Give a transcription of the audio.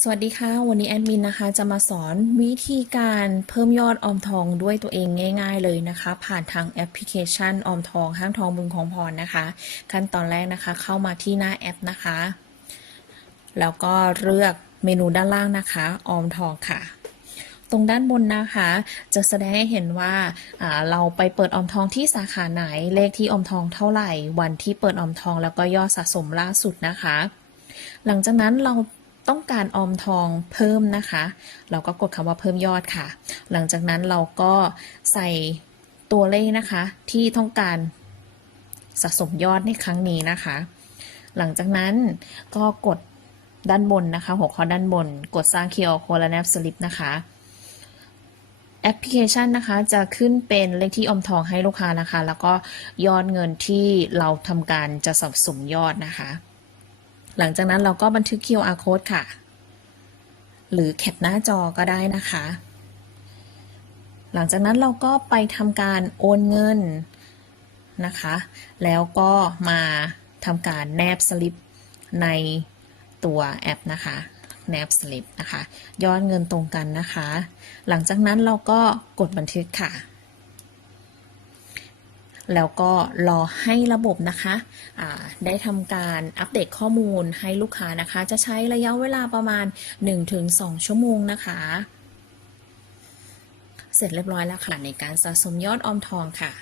สวัสดีค่ะ วันนี้แอดมินนะคะจะมาสอนวิธีการเพิ่มยอดออมทองด้วยตัวเองง่าย ๆ เลยนะคะ ผ่านทางแอปพลิเคชันออมทองห้างทองบึงของพรนะคะ ขั้นตอนแรกนะคะ เข้ามาที่หน้าแอปนะคะ แล้วก็เลือกเมนูด้านล่างนะคะออมทองค่ะ ตรงด้านบนนะคะ จะแสดงให้เห็นว่าอ่าเราไปเปิดออมทองที่สาขาไหนเลขที่ออมทองเท่าไหร่ วันที่เปิดออมทอง แล้วก็ยอดสะสมล่าสุดนะคะ หลังจากนั้นเรา ต้องการออมทองเพิ่มนะคะ เราก็กดคำว่าเพิ่มยอดค่ะ หลังจากนั้นเราก็ใส่ตัวเลขนะคะ ที่ต้องการสะสมยอดในครั้งนี้นะคะ หลังจากนั้นก็กดด้านบนนะคะ หัวข้อด้านบน กดสร้าง QR Code และ Nap Slip นะคะแอปพลิเคชันนะคะจะขึ้นเป็นเลขที่อมทองให้ลูกค้านะคะ แล้วก็ยอดเงินที่เราทำการจะสะสมยอดนะคะ หลังจากนั้นเราก็บันทึก QR code ค่ะ หรือแคปหน้าจอก็ได้นะคะ หลังจากนั้นเราก็ไปทำการโอนเงินนะคะ แล้วก็มาทำการแนบสลิปในตัวแอปนะคะแนบสลิปนะคะยอดเงินตรงกันนะคะ หลังจากนั้นเราก็กดบันทึกค่ะ แล้วก็รอให้ระบบนะคะได้ทำการอัปเดตข้อมูลให้ลูกค้านะคะ จะใช้ระยะเวลาประมาณ 1-2 ชั่วโมงนะคะ เสร็จเรียบร้อยแล้วค่ะในการสะสมยอดออมทองค่ะ